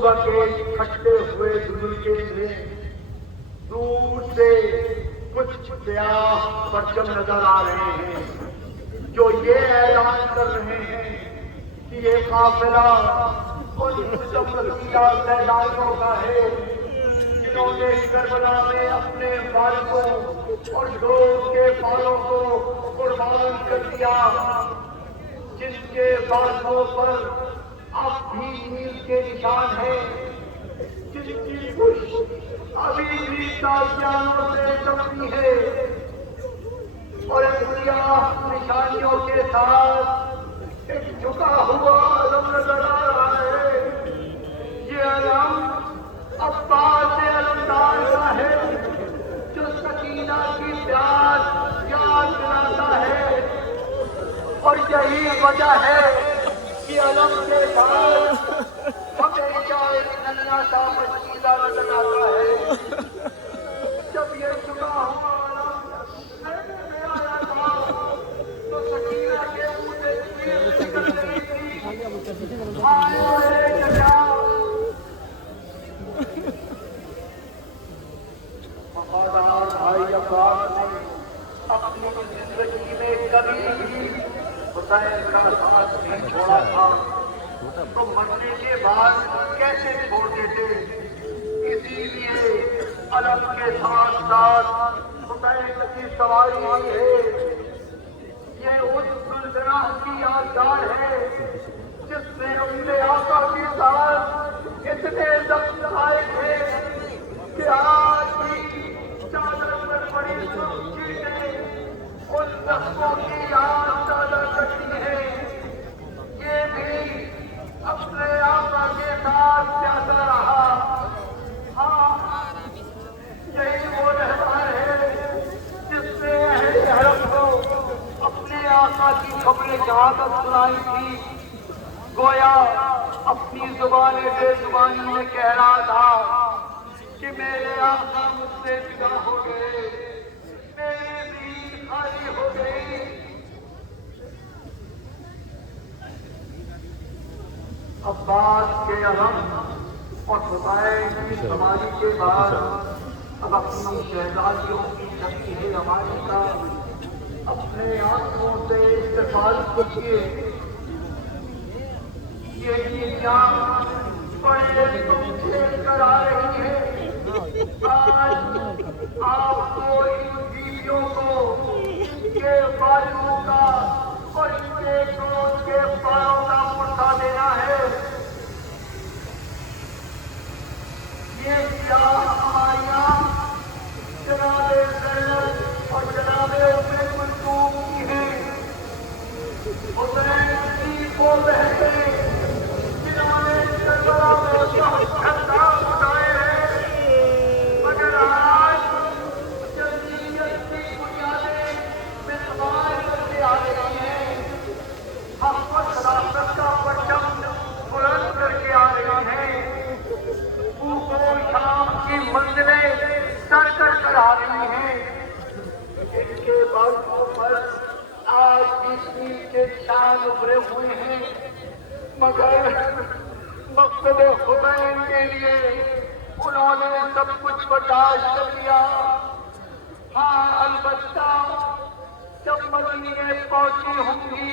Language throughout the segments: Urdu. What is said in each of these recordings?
کے کھٹے ہوئے دھلکے میں دور سے کچھ سیاہ پرچم نظر آ رہے ہیں جو یہ اعلان کر رہے ہیں کہ یہ قافلہ ان مستقبلیہ سیلانیوں کا ہے جنہوں نے کربلا میں اپنے والدوں اور دوست کے بالوں کو قربان کر دیا، جن کے بالوں پر اب بھی نیل کے نشان ہیں، جن کی پشت ابھی بھی تازیانوں سے چمکی ہے، اور ان سیاہ نشانیوں کے ساتھ ایک جھکا ہوا علم نظر آ رہا ہے۔ یہ علم عباس علمدار کا ہے جو سکینہ کی پیاس یاد دلاتا ہے، اور یہی وجہ ہے کہ علم کے ساتھ ہمیشہ ایک ننھا سا مشکیزہ نظر آتا ہے۔ جب یہ جھکا ہوا علم لینے میں آیا تھا تو سکینہ کے منہ سے چیخ نکل رہی تھی، ہائے چچا۔ وفادار بھائی عباس نے اپنی زندگی میں کبھی بھی حسین کا ساتھ نہیں چھوڑا تھا، تو مرنے کے بعد کیسے چھوڑ دیتے؟ اسی لیے علم کے ساتھ ساتھ حسین کی سواری ہے۔ یہ اس سلطنہ کی یادگار ہے جس نے اپنے آقا کے ساتھ اتنے زخم آئے تھے کہ آج بھی چادر پر پڑی چیزیں ان زخموں کی یاد تازہ کرتی ہے۔ یہ بھی اپنے آقا کے ساتھ پیاسا رہا۔ ہاں، یہی وہ رہبر ہے جس نے اہل حرم کو اپنے آقا کی خبر شہادت سنائی تھی۔ گویا اپنی زبان بے زبانی میں کہہ رہا تھا کہ میرے آقا مجھ سے جدا ہو گئے، میری دین خالی ہو گئی۔ عباس کے علم اور حسین کی سواری کے بعد اب اپنی شہزادیوں کی شبیہ ہماری کا اپنے آنکھوں سے استقبال کیجیے۔ یہ چیزاں بڑے تم کھیل کر آ رہی ہیں۔ آج آپ کو ان بیویوں کو کے بالوں کا اور ان کے دوست کے بالوں کا پرسا دینا ہے۔ یہ سیاہ ہماریاں جناب زینب اور جناب ام کلثوم کی ہیں۔ حسین کی وہ بہنیں جنہوں نے کربلا میں شہداء اٹھائے ہیں، مگر آج جمعیت کی بنیادیں مسمار کرتے آ رہی ہیں، حق و صداقت کا پرچم بلند کر کے آ رہی ہیں، کوفہ و شام کی منزلیں سر کر آ رہی ہیں۔ ان کے بالوں پر آج بھی تیر کے نشان ابھرے ہوئے ہیں، مگر مقصد حسین کے لیے انہوں نے سب کچھ برداشت کر لیا۔ ہاں، البتہ جب مدینے پہنچی ہوں گی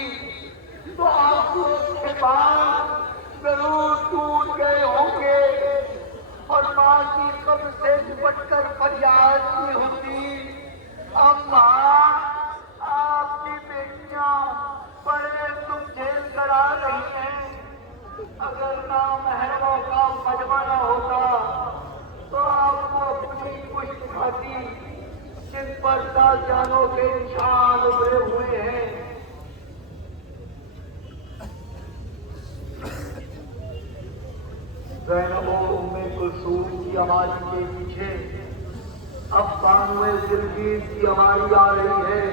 تو آنکھوں کے بعد ضرور ٹوٹ گئے ہوں گے اور ماں کی قبر سے لپٹ کر فریاد کی ہوگی، اماں آپ کی بیٹیاں بڑے دکھ جھیل کر آ رہی ہیں۔ اگر نامحرموں کا مجمع نہ ہوتا تو آپ کو اپنی پشت دکھاتی جن پر تازیانوں کے نشان ابھرے ہوئے ہیں۔ زینب و ام کلثوم کی آواز کے پیچھے اب بانوے دلگیر کی آواز آ رہی ہے۔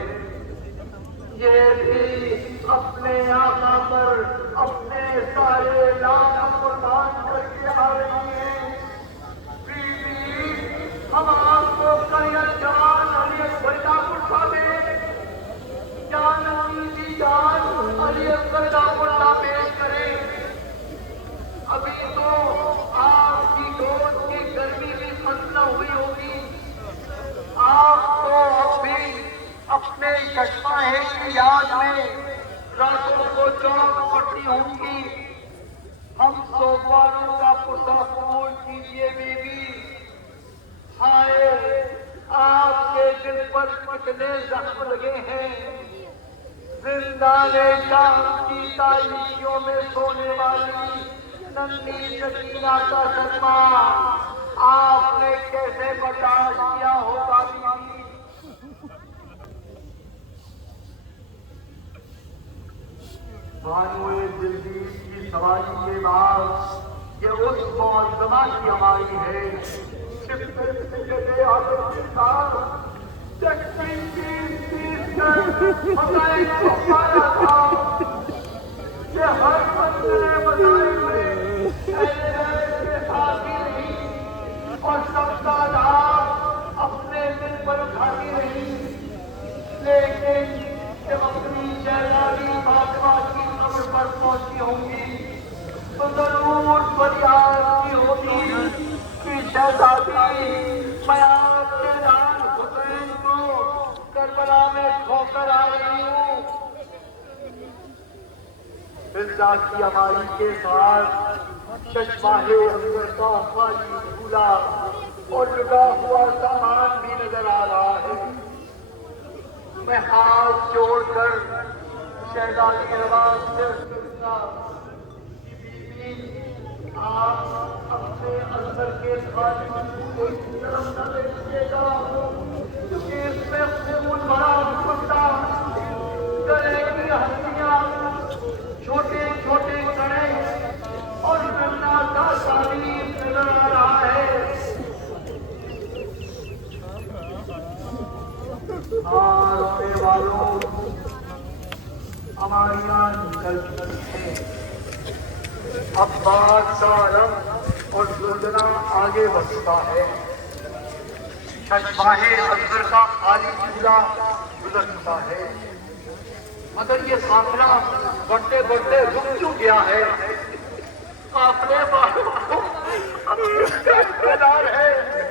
یہ بھی اپنے آقا پر اپنے سارے لام قربان کر کے آ رہی ہیں۔ بیوی، ہم آپ کو کہیں جان علی اکبر کا پرسا دیں، جان کی جان علی اکبر کا پرسا پیش کریں۔ ابھی تو کھاتی ہوں گی. ہم سوگواروں کا پرسہ قبول کیجیے بیوی. ہائے آپ کے دل پر کتنے زخم لگے ہیں. زندان شام کی تاریکیوں میں سونے والی ننھی سکینہ کا صدمہ آپ نے کیسے برداشت کیا ہوگا بیوی. بانوئے دلجیت کی سواری کے بعد یہ اس معظمہ کی ہماری ہے ہمارا تھا کہ ہر بندے بتائے ہوئے ساتھی نہیں اور سب کا نام اپنے دل پر اٹھاتی رہی. لیکن جب اپنی شہزادی فاطمہ کی قبر پر پہنچی ہوں گی تو ضرور فریاد کی ہوگی کہ شہزادی میں آپ کے لال حسین کو کربلا میں کھو کر آ رہی ہوں. فضا کی ہماری کے ساتھ چشماہ اکبر کا خالی جھولا اور لٹا ہوا سامان بھی نظر آ رہا ہے. میں ہاتھ جوڑ کر شہزادی نواز سے کہوں گا کہ بیوی آپ اپنے اندر کے خالی جھولے کی طرف نہ دیکھیے گا کیونکہ اس میں خون بڑا پھٹا گلے کی ہڈیاں چھوٹے چھوٹے کڑے اور ننا کا تعلیم نظر آ رہا ہے. رونے والوں ہماری نکل چکی ہے. عباس کا علم اور زلزلہ آگے بڑھتا ہے. چشماہ اکبر کا خالی چولہا گزر چکا ہے مگر یہ قافلہ بڑھتے بڑھتے رک کیوں گیا ہے. قافلے والوں کو انتظار ہے